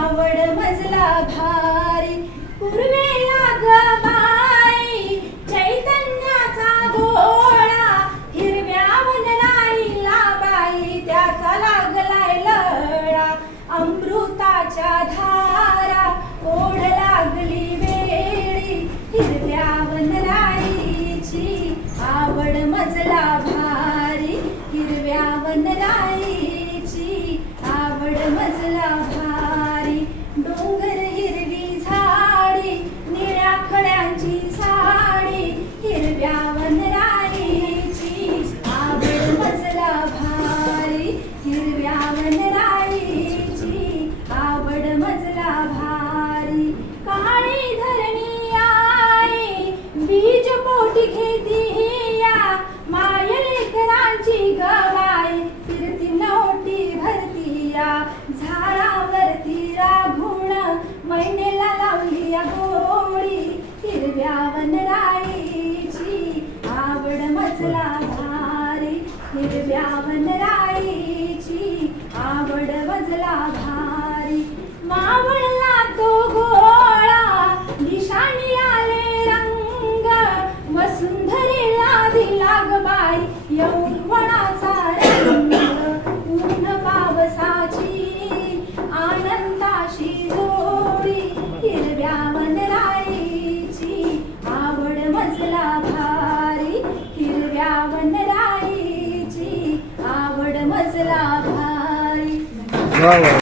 आवड मजला भारी पूर्वेला ग बाई चैतन्याचा गोळा हिरव्या वनराईला बाई त्याचा लागलाय लळा अमृताच्या धारा ओढ लागली वेळी हिरव्या वनराईची आवड मजला भारी हिरव्या वनराई मैनेला लावली गोडी हिरव्या वनराईची आवड मजला भारी. हिरव्या वनराईची आवड मजला भारी. वा वा